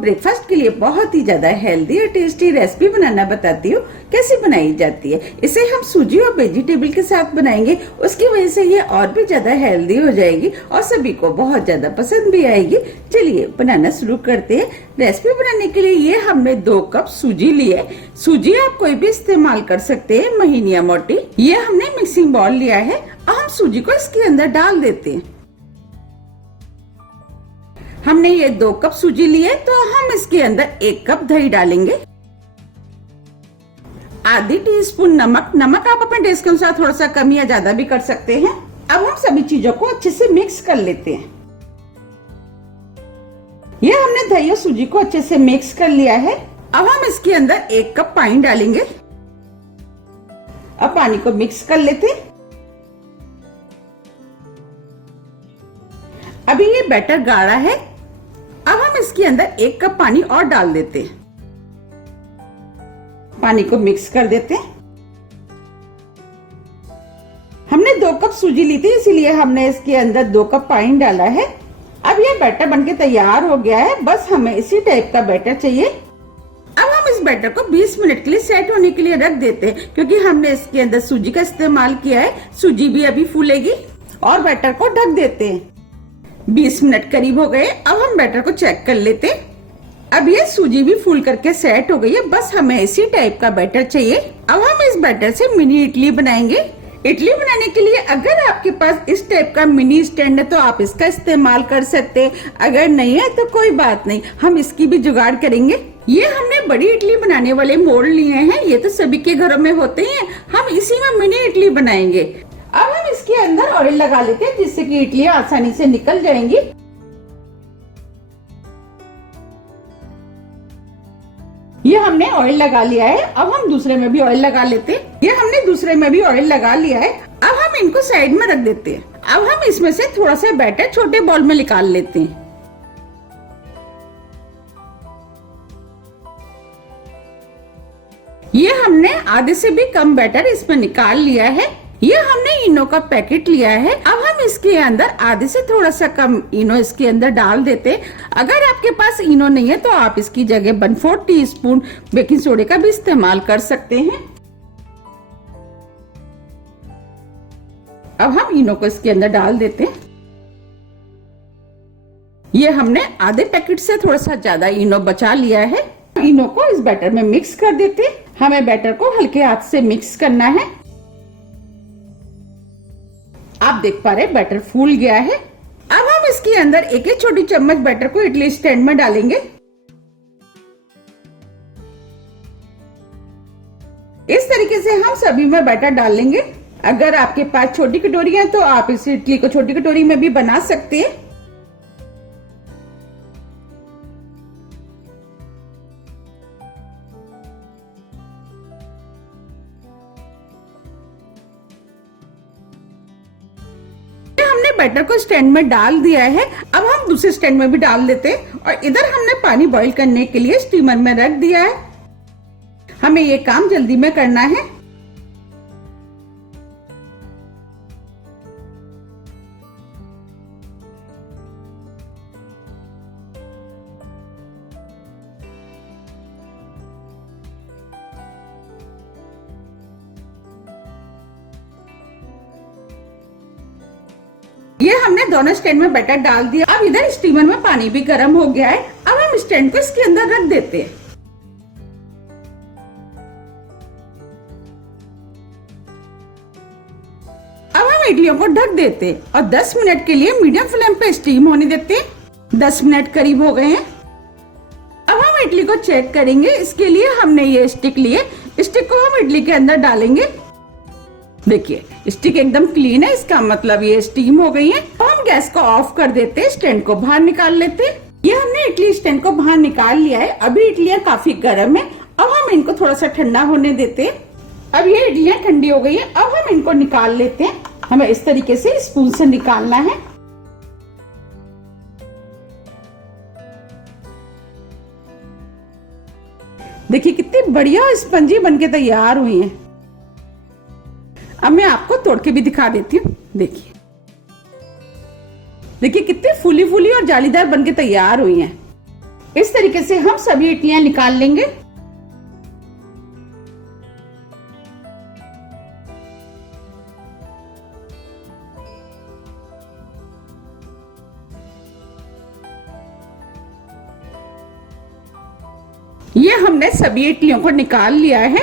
Breakfast के लिए बहुत ही ज्यादा हेल्दी और टेस्टी रेसिपी बनाना बताती हूँ कैसे बनाई जाती है। इसे हम सूजी और वेजिटेबल के साथ बनाएंगे, उसकी वजह से ये और भी ज्यादा हेल्दी हो जाएगी और सभी को बहुत ज्यादा पसंद भी आएगी। चलिए बनाना शुरू करते हैं। रेसिपी बनाने के लिए ये हमने 2 कप सूजी लिए। सूजी आप कोई भी इस्तेमाल कर सकते हैं, महीन या मोटी। ये हमने मिक्सिंग बाउल लिया है। अब हम सूजी को इसके अंदर डाल देते हैं। हमने ये 2 कप सूजी लिए तो हम इसके अंदर 1 कप दही डालेंगे, आधी टीस्पून नमक आप अपने टेस्ट के अनुसार थोड़ा सा कम या ज्यादा भी कर सकते हैं। अब हम सभी चीजों को अच्छे से मिक्स कर लेते हैं। ये हमने दही और सूजी को अच्छे से मिक्स कर लिया है। अब हम इसके अंदर 1 कप पानी डालेंगे। अब पानी को मिक्स कर लेते हैं। अभी ये बैटर गाढ़ा है। अब हम इसके अंदर 1 कप पानी और डाल देते हैं। पानी को मिक्स कर देते हैं। हमने 2 कप सूजी ली थी, इसीलिए हमने इसके अंदर 2 कप पानी डाला है। अब ये बैटर बनके तैयार हो गया है। बस हमें इसी टाइप का बैटर चाहिए। अब हम इस बैटर को 20 मिनट के लिए सेट होने के लिए रख देते हैं, क्योंकि हमने इसके अंदर सूजी का इस्तेमाल किया है। सूजी भी अभी फूलेगी और बैटर को ढक देते हैं। 20 मिनट करीब हो गए। अब हम बैटर को चेक कर लेते हैं। अब ये सूजी भी फूल करके सेट हो गई है। बस हमें इसी टाइप का बैटर चाहिए। अब हम इस बैटर से मिनी इडली बनाएंगे। इडली बनाने के लिए अगर आपके पास इस टाइप का मिनी स्टैंड है तो आप इसका इस्तेमाल कर सकते हैं, अगर नहीं है तो कोई बात नहीं, हम इसकी भी जुगाड़ करेंगे। ये हमने बड़ी इडली बनाने वाले मोल्ड लिए हैं। ये तो सभी के घरों में होते हैं। हम इसी में मिनी इडली बनाएंगे। अब हम इसके अंदर ऑयल लगा लेते हैं, जिससे कि इडलियां आसानी से निकल जाएंगी। ये हमने ऑयल लगा लिया है। अब हम दूसरे में भी ऑयल लगा लेते हैं। ये हमने दूसरे में भी ऑयल लगा लिया है। अब हम इनको साइड में रख देते हैं। अब हम इसमें से थोड़ा सा बैटर छोटे बॉल में निकाल लेते हैं। ये हमने आधे से भी कम बैटर इसमें निकाल लिया है। ये हमने इनो का पैकेट लिया है। अब हम इसके अंदर आधे से थोड़ा सा कम इनो इसके अंदर डाल देते हैं। अगर आपके पास इनो नहीं है तो आप इसकी जगह 1/4 टीस्पून बेकिंग सोडे का भी इस्तेमाल कर सकते हैं। अब हम इनो को इसके अंदर डाल देते हैं। ये हमने आधे पैकेट से थोड़ा सा ज्यादा इनो बचा लिया है। इनो को इस बैटर में मिक्स कर देते हैं। हमें बैटर को हल्के हाथ से मिक्स करना है। आप देख पा रहे बैटर फूल गया है। अब हम इसके अंदर 1 छोटी चम्मच बैटर को इडली स्टैंड में डालेंगे। इस तरीके से हम सभी में बैटर डालेंगे। अगर आपके पास छोटी कटोरी है तो आप इस इडली को छोटी कटोरी में भी बना सकते हैं। बैटर को स्टैंड में डाल दिया है। अब हम दूसरे स्टैंड में भी डाल देते हैं और इधर हमने पानी बॉईल करने के लिए स्टीमर में रख दिया है। हमें ये काम जल्दी में करना है। ये हमने दोनों स्टैंड में बैटर डाल दिया। अब इधर स्टीमर में पानी भी गर्म हो गया है। अब हम स्टैंड को इसके अंदर रख देते हैं। अब हम इडलियों को ढक देते हैं और 10 मिनट के लिए मीडियम फ्लेम पे स्टीम होने देते हैं। 10 मिनट करीब हो गए हैं। अब हम इडली को चेक करेंगे। इसके लिए हमने ये स्टिक लिए। स्टिक को हम इडली के अंदर डालेंगे। देखिए स्टिक एकदम क्लीन है, इसका मतलब ये स्टीम हो गई है। तो हम गैस को ऑफ कर देते हैं, स्टैंड को बाहर निकाल लेते हैं। ये हमने इडली स्टैंड को बाहर निकाल लिया है। अभी इडलियां काफी गर्म है। अब हम इनको थोड़ा सा ठंडा होने देते हैं। अब ये इडलियां ठंडी हो गई है। अब हम इनको निकाल लेते हैं। हमें इस तरीके से स्पून से निकालना है। देखिए कितनी बढ़िया और स्पंजी बनके तैयार हुई हैं। अब मैं आपको तोड़ के भी दिखा देती हूँ। देखिए देखिए कितनी फूली फूली और जालीदार बनके तैयार हुई हैं। इस तरीके से हम सभी इडलियां निकाल लेंगे। ये हमने सभी इडलियों को निकाल लिया है।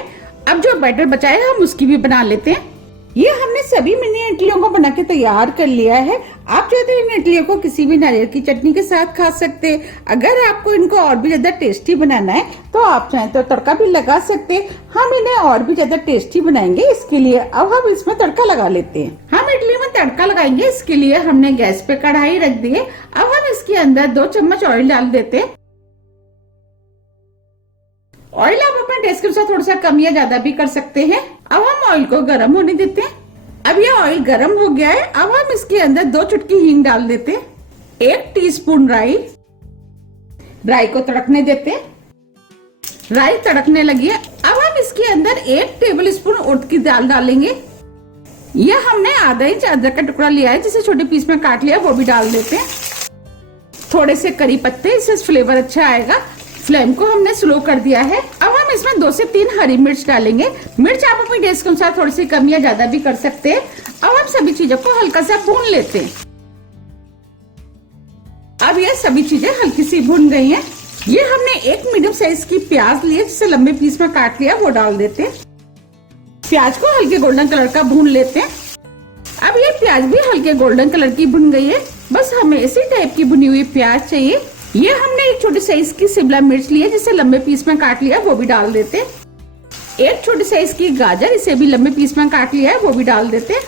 अब जो बैटर बचा है हम उसकी भी बना लेते हैं। ये हमने सभी मिनी इडलियों को बना के तैयार कर लिया है। आप चाहे तो इन इडलियों को किसी भी नारियल की चटनी के साथ खा सकते हैं। अगर आपको इनको और भी ज्यादा टेस्टी बनाना है तो आप चाहे तो तड़का भी लगा सकते हैं। हम इन्हें और भी ज्यादा टेस्टी बनाएंगे, इसके लिए अब हम इसमें तड़का लगा लेते हैं। हम इडली में तड़का लगाएंगे, इसके लिए हमने गैस पे कढ़ाई रख दी है। अब हम इसके अंदर 2 चम्मच ऑयल डाल देते हैं। ऑयल आप अपने टेस्ट के अनुसार थोड़ा सा कम या ज्यादा भी कर सकते हैं। अब हम ऑयल को गर्म होने देते हैं। अब ये ऑयल गर्म हो गया है। अब हम इसके अंदर 2 चुटकी हींग डाल देते हैं। 1 टीस्पून राई को तड़कने देते हैं। राई तड़कने लगी है। अब हम इसके अंदर 1 टेबल स्पून उड़द की दाल डालेंगे। यह हमने आधा इंच अदरक का टुकड़ा लिया है, जिसे छोटे पीस में काट लिया, वो भी डाल देते हैं। थोड़े से करी पत्ते, इससे फ्लेवर अच्छा आएगा। फ्लेम को हमने स्लो कर दिया है। अब हम इसमें 2 से 3 हरी मिर्च डालेंगे। मिर्च आप अपनी टेस्ट के अनुसार थोड़ी सी कम या ज्यादा भी कर सकते हैं। अब हम सभी चीजों को हल्का सा भून लेते हैं। अब ये सभी चीजें हल्की सी भून गई हैं। ये हमने 1 मीडियम साइज की प्याज ली है, जिसे लंबे पीस में काट लिया, वो डाल देते हैं। प्याज को हल्के गोल्डन कलर का भून लेते हैं। अब ये प्याज भी हल्के गोल्डन कलर की भुन गई है। बस हमें इसी टाइप की भुनी हुई प्याज चाहिए। ये हमने 1 छोटी साइज की शिमला मिर्च ली है, जिसे लंबे पीस में काट लिया, वो भी डाल देते हैं। 1 छोटी साइज की गाजर, इसे भी लंबे पीस में काट लिया है, वो भी डाल देते हैं।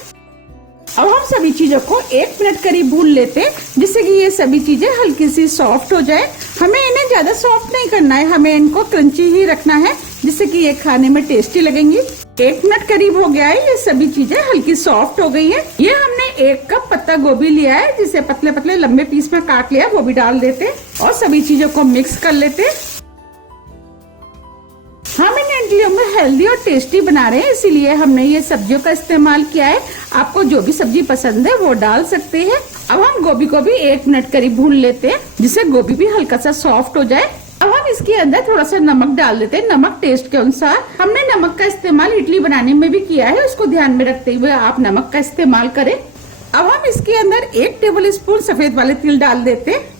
अब हम सभी चीजों को 1 मिनट करीब भून लेते हैं, जिससे कि ये सभी चीजें हल्की सी सॉफ्ट हो जाए। हमें इन्हें ज्यादा सॉफ्ट नहीं करना है, हमें इनको क्रंची ही रखना है, जिससे कि ये खाने में टेस्टी लगेंगी। 1 मिनट करीब हो गया है। ये सभी चीजें हल्की सॉफ्ट हो गई है। ये हमने 1 कप पत्ता गोभी लिया है, जिसे पतले पतले लंबे पीस में काट लिया, वो भी डाल देते हैं और सभी चीजों को मिक्स कर लेते हैं। हम इन इडलियों में हेल्दी और टेस्टी बना रहे हैं, इसीलिए हमने ये सब्जियों का इस्तेमाल किया है। आपको जो भी सब्जी पसंद है वो डाल सकते हैं। अब हम गोभी को भी 1 मिनट करीब भून लेते हैं, जिससे गोभी भी हल्का सा सॉफ्ट हो जाए। अब हम इसके अंदर थोड़ा सा नमक डाल देते हैं, नमक टेस्ट के अनुसार। हमने नमक का इस्तेमाल इडली बनाने में भी किया है, उसको ध्यान में रखते हुए आप नमक का इस्तेमाल करें। अब हम इसके अंदर 1 टेबल स्पून सफेद वाले तिल डाल देते हैं।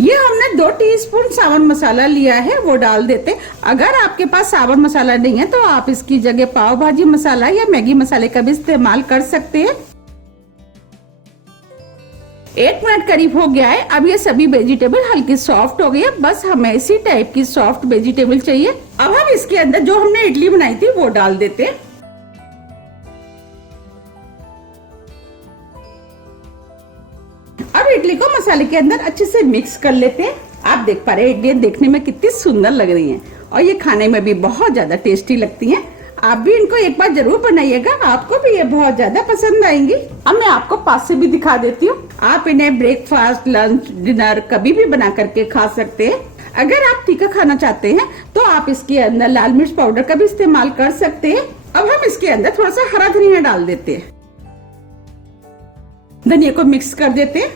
ये हमने 2 टीस्पून सावन मसाला लिया है, वो डाल देते। अगर आपके पास सावन मसाला नहीं है तो आप इसकी जगह पाव भाजी मसाला या मैगी मसाले का भी इस्तेमाल कर सकते हैं। 1 मिनट करीब हो गया है। अब ये सभी वेजिटेबल हल्की सॉफ्ट हो गई है। बस हमें इसी टाइप की सॉफ्ट वेजिटेबल चाहिए। अब हम इसके अंदर जो हमने इडली बनाई थी वो डाल देते हैं। अब इडली को मसाले के अंदर अच्छे से मिक्स कर लेते हैं। आप देख पा रहे हैं इडली देखने में कितनी सुंदर लग रही हैं और ये खाने में भी बहुत ज्यादा टेस्टी लगती हैं। आप भी इनको एक बार जरूर बनाइएगा, आपको भी ये बहुत ज्यादा पसंद आएंगी। अब मैं आपको पास से भी दिखा देती हूँ। आप इन्हें ब्रेकफास्ट, लंच, डिनर कभी भी बना करके खा सकते हैं। अगर आप तीखा खाना चाहते हैं तो आप इसके अंदर लाल मिर्च पाउडर का भी इस्तेमाल कर सकते हैं। अब हम इसके अंदर थोड़ा सा हरा धनिया डाल देते हैं। धनिया को मिक्स कर देते हैं।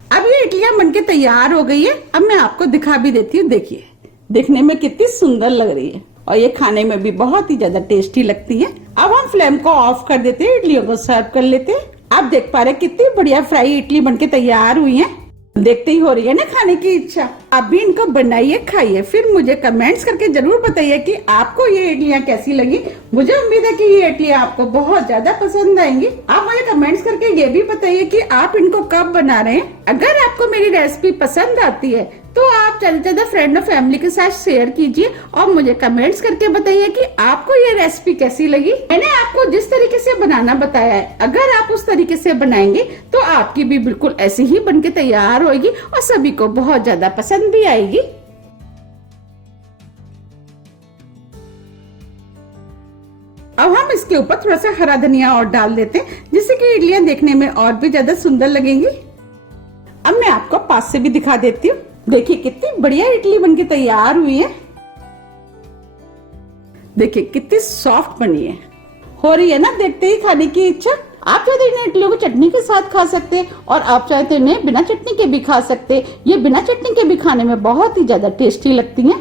अब ये इडलियां बनके तैयार हो गई है। अब मैं आपको दिखा भी देती हूँ। देखिए देखने में कितनी सुंदर लग रही है और ये खाने में भी बहुत ही ज्यादा टेस्टी लगती है। अब हम फ्लेम को ऑफ कर देते हैं, इडलियों को सर्व कर लेते हैं। आप देख पा रहे हैं कितनी बढ़िया फ्राई इडली बनके तैयार हुई है। देखते ही हो रही है ना खाने की इच्छा। आप भी इनको बनाइए, खाइए, फिर मुझे कमेंट्स करके जरूर बताइए कि आपको ये इडलियां कैसी लगी। मुझे उम्मीद है कि ये इडलियां आपको बहुत ज्यादा पसंद आएंगी। आप मुझे कमेंट्स करके ये भी बताइए कि आप इनको कब बना रहे हैं। अगर आपको मेरी रेसिपी पसंद आती है तो आप ज्यादा से ज्यादा फ्रेंड और फैमिली के साथ शेयर कीजिए और मुझे कमेंट्स करके बताइए कि आपको ये रेसिपी कैसी लगी। मैंने आपको जिस तरीके से बनाना बताया है, अगर आप उस तरीके से बनाएंगे तो आपकी भी बिल्कुल ऐसी ही बनके तैयार होगी और सभी को बहुत ज्यादा पसंद भी आएगी। अब हम इसके ऊपर थोड़ा सा हरा धनिया और डाल देते हैं, जिससे कि इडलियां देखने में और भी ज्यादा सुंदर लगेंगी। अब मैं आपको पास से भी दिखा देती हूँ। देखिए कितनी बढ़िया इडली बनके तैयार हुई है। देखिए कितनी सॉफ्ट बनी है। हो रही है ना देखते ही खाने की इच्छा। आप चाहे तो इन्हें इडलियों को चटनी के साथ खा सकते हैं और आप चाहे तो इन्हें बिना चटनी के भी खा सकते हैं। ये बिना चटनी के भी खाने में बहुत ही ज्यादा टेस्टी लगती हैं।